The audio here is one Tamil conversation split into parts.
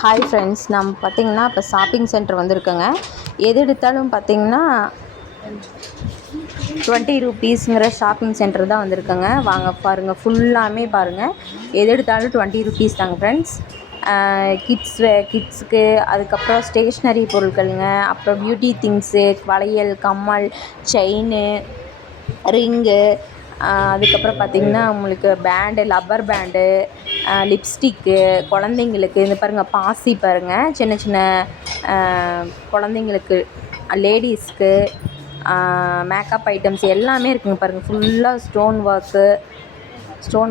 ஹாய் ஃப்ரெண்ட்ஸ், நம்ம பார்த்திங்கன்னா இப்போ ஷாப்பிங் சென்டர் வந்திருக்கோங்க. எது எடுத்தாலும் பார்த்திங்கன்னா 20 ரூபீஸுங்கிற ஷாப்பிங் சென்டர் தான் வந்திருக்கோங்க. வாங்க பாருங்கள், ஃபுல்லாமே பாருங்கள், எது எடுத்தாலும் 20 ரூபீஸ் தாங்க ஃப்ரெண்ட்ஸ். கிட்ஸுக்கு, அதுக்கப்புறம் ஸ்டேஷ்னரி பொருட்களுங்க, அப்புறம் பியூட்டி திங்ஸு, வளையல், கம்மல், செயினு, ரிங்கு, அதுக்கப்புறம் பார்த்திங்கன்னா உங்களுக்கு பேண்டு, லப்பர் பேண்டு, லிப்ஸ்டிக்கு, குழந்தைங்களுக்கு இந்த பாருங்கள் பாசி பாருங்கள், சின்ன சின்ன குழந்தைங்களுக்கு, லேடீஸ்க்கு மேக்கப் ஐட்டம்ஸ் எல்லாமே இருக்குங்க பாருங்கள். ஃபுல்லாக ஸ்டோன்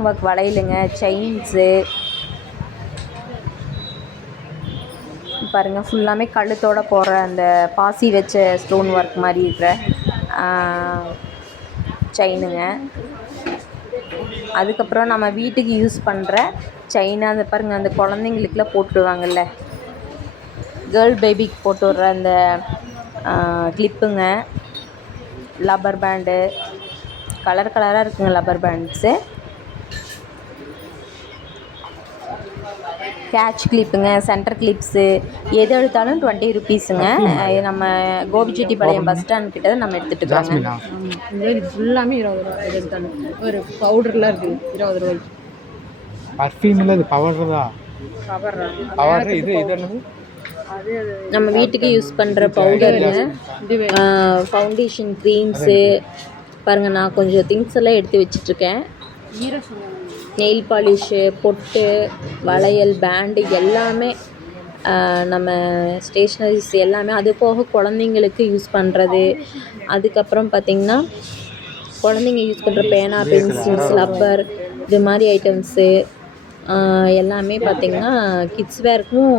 ஒர்க் வளையலுங்க, செயின்ஸு பாருங்கள். ஃபுல்லாமே கழுத்தோடு போடுற அந்த பாசி வச்ச ஸ்டோன் ஒர்க் மாதிரி இருக்கிற செயினுங்க. அதுக்கப்புறம் நம்ம வீட்டுக்கு யூஸ் பண்ணுற செயினு, அந்த பாருங்கள், அந்த குழந்தைங்களுக்குலாம் போட்டுருவாங்கல்ல, கேர்ள் பேபிக்கு போட்டு விட்ற அந்த கிளிப்புங்க, லப்பர் பேண்டு, கலர் கலராக இருக்குங்க லப்பர் பேண்ட்ஸு, கேட்ச் கிளிப்புங்க, சென்டர் கிளிப்ஸு, எது எடுத்தாலும் 20 ரூபீஸுங்க. நம்ம கோபிச்செட்டிப்பாளையம் பஸ் ஸ்டாண்ட் கிட்ட தான் நம்ம எடுத்துகிட்டு இருக்கோங்க. இது ஃபுல்லாமே 20 ரூபா. எது எடுத்தாலும் ஒரு பவுடர்லாம் இருக்குது 20 ரூபாய்க்கு. பர்ஃப்யூமில் இது பவர் தான். பவர் இது நம்ம வீட்டுக்கு யூஸ் பண்ணுற பவுடருங்க, ஃபவுண்டேஷன் க்ரீம்ஸு பாருங்கள். நான் கொஞ்சம் திங்ஸ் எல்லாம் எடுத்து வச்சிட்ருக்கேன். நெயில் பாலிஷு, பொட்டு, வளையல், பேண்டு எல்லாமே, நம்ம ஸ்டேஷ்னரிஸ் எல்லாமே, அது போக குழந்தைங்களுக்கு யூஸ் பண்ணுறது. அதுக்கப்புறம் பார்த்திங்கன்னா குழந்தைங்க யூஸ் பண்ணுற பேனா, பென்சில்ஸ், ரப்பர், இது மாதிரி ஐட்டம்ஸு எல்லாமே பார்த்திங்கன்னா கிட்ஸ் வேர்க்கும்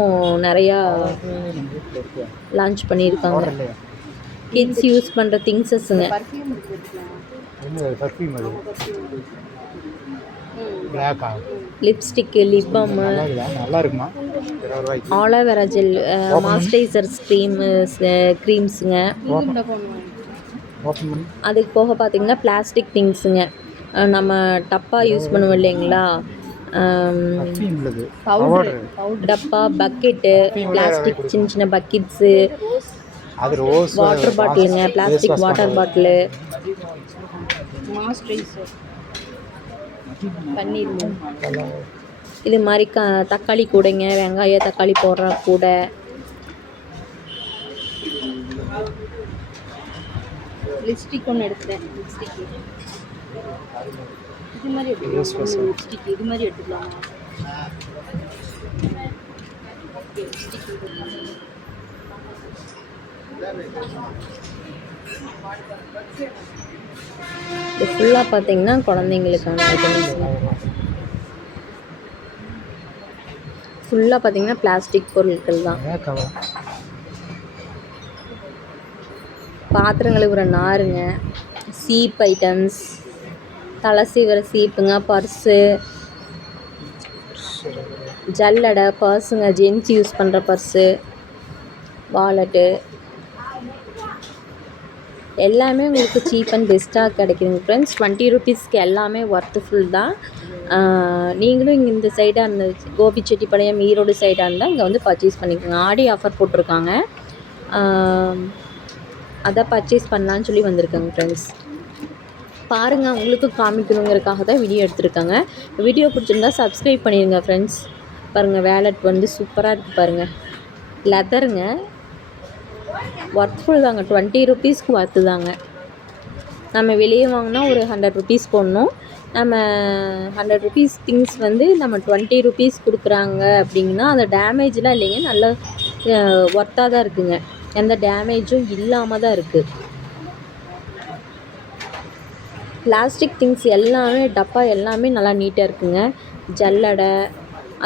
நிறையா லான்ச் பண்ணியிருக்காங்க. கிட்ஸ் யூஸ் பண்ணுற திங்ஸஸ்ஸுங்க. Lipstick, lip balm, aloe vera gel, moisturisers க்ரீம்ஸுங்க. அதுக்கு போக பார்த்திங்கன்னா பிளாஸ்டிக் திங்ஸுங்க. நம்ம டப்பா யூஸ் பண்ணுவோம் இல்லைங்களா, டப்பா, பக்கெட்டு, பிளாஸ்டிக் சின்ன சின்ன பக்கெட்ஸு, வாட்டர் பாட்டிலுங்க, பிளாஸ்டிக் வாட்டர் பாட்டிலு, பன்னீர், இது மாதிரி தக்காளி கூடைங்க, வெங்காய தக்காளி போடுற கூடை, லிப்ஸ்டிக் ஒன்று எடுத்துட்டேன். இது மாதிரி எடுத்துக்கலாம். லிப்ஸ்டிக் இது மாதிரி எடுத்துக்கலாமா? இது ஃபுல்லாக பார்த்தீங்கன்னா குழந்தைங்களுக்கான ஐட்டம்ஸ். ஃபுல்லாக பார்த்தீங்கன்னா பிளாஸ்டிக் பொருட்கள் தான். பாத்திரம் கழுவுற நாருங்க, சீப் ஐட்டம்ஸ், தலை சீவுற சீப்புங்க, பர்ஸு, ஜல்லடை, பர்ஸுங்க, ஜென்ஸ் யூஸ் பண்ணுற பர்ஸு, வாலெட்டு எல்லாமே உங்களுக்கு சீப் அண்ட் பெஸ்ட்டாக கிடைக்குதுங்க ஃப்ரெண்ட்ஸ். 20 ரூபீஸ்க்கு எல்லாமே ஒர்த்துஃபுல் தான். நீங்களும் இங்கே இந்த சைடாக அந்த கோபிச்செட்டிப்பாளையம், ஈரோடு சைடாக இருந்தால் இங்கே வந்து பர்ச்சேஸ் பண்ணிக்கோங்க. ஆடி ஆஃபர் போட்டிருக்காங்க, அதை பர்ச்சேஸ் பண்ணலான்னு சொல்லி வந்திருக்காங்க ஃப்ரெண்ட்ஸ். பாருங்கள், உங்களுக்கு காமிக்கணுங்கிறதுக்காக தான் வீடியோ எடுத்துருக்காங்க. வீடியோ பிடிச்சிருந்தா சப்ஸ்கிரைப் பண்ணிடுங்க ஃப்ரெண்ட்ஸ். பாருங்கள், வேலட் வந்து சூப்பராக இருக்குது பாருங்கள், லெதருங்க, ஒர்த்ஃபுல் தாங்க. 20 ரூபீஸ்க்கு ஒர்த்து தாங்க. நம்ம வெளியே வாங்கினா ஒரு 100 ரூபீஸ் போடணும். நம்ம 100 ரூபீஸ் திங்ஸ் வந்து நம்ம 20 ரூபீஸ் கொடுக்குறாங்க அப்படிங்கன்னா அந்த டேமேஜ்லாம் இல்லைங்க, நல்ல ஒர்த்தாக தான் இருக்குங்க. எந்த டேமேஜும் இல்லாமல் தான் இருக்குது. பிளாஸ்டிக் திங்ஸ் எல்லாமே, டப்பா எல்லாமே நல்லா நீட்டாக இருக்குங்க. ஜல்லடை,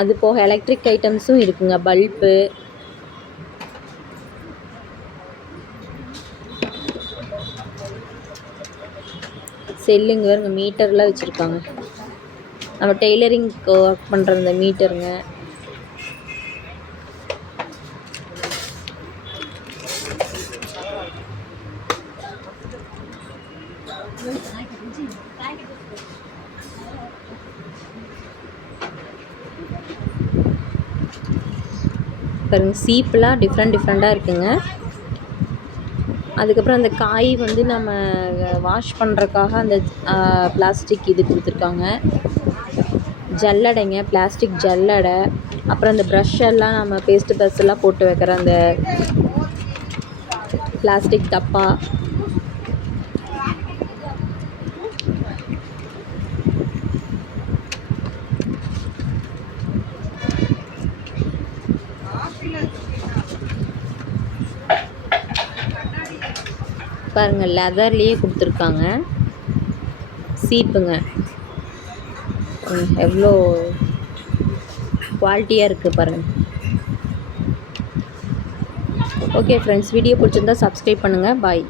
அது போக எலக்ட்ரிக் ஐட்டம்ஸும் இருக்குங்க, பல்பு, செல்லுங்க, வேறுங்க மீட்டர்லாம் வச்சுருக்காங்க. நம்ம டெய்லரிங் ஒர்க் பண்ணுற இந்த மீட்டருங்க, பாருங்கள் சீப்பெலாம் டிஃப்ரெண்ட்டாக இருக்குங்க. அதுக்கப்புறம் அந்த காய் வந்து நம்ம வாஷ் பண்ணுறக்காக அந்த பிளாஸ்டிக் இது கொடுத்துருக்காங்க. ஜல்லடைங்க, பிளாஸ்டிக் ஜல்லடை. அப்புறம் அந்த ப்ரஷ் எல்லாம் நம்ம பேஸ்ட்டு ப்ரஷ் எல்லாம் போட்டு வைக்கிற அந்த பிளாஸ்டிக் டப்பா. பாருங்கள் லெதர்லேயே கொடுத்துருக்காங்க. சீப்புங்க எவ்வளோ குவாலிட்டியாக இருக்குது பாருங்கள். ஓகே ஃப்ரெண்ட்ஸ், வீடியோ பிடிச்சிருந்தா சப்ஸ்கிரைப் பண்ணுங்கள். பாய்.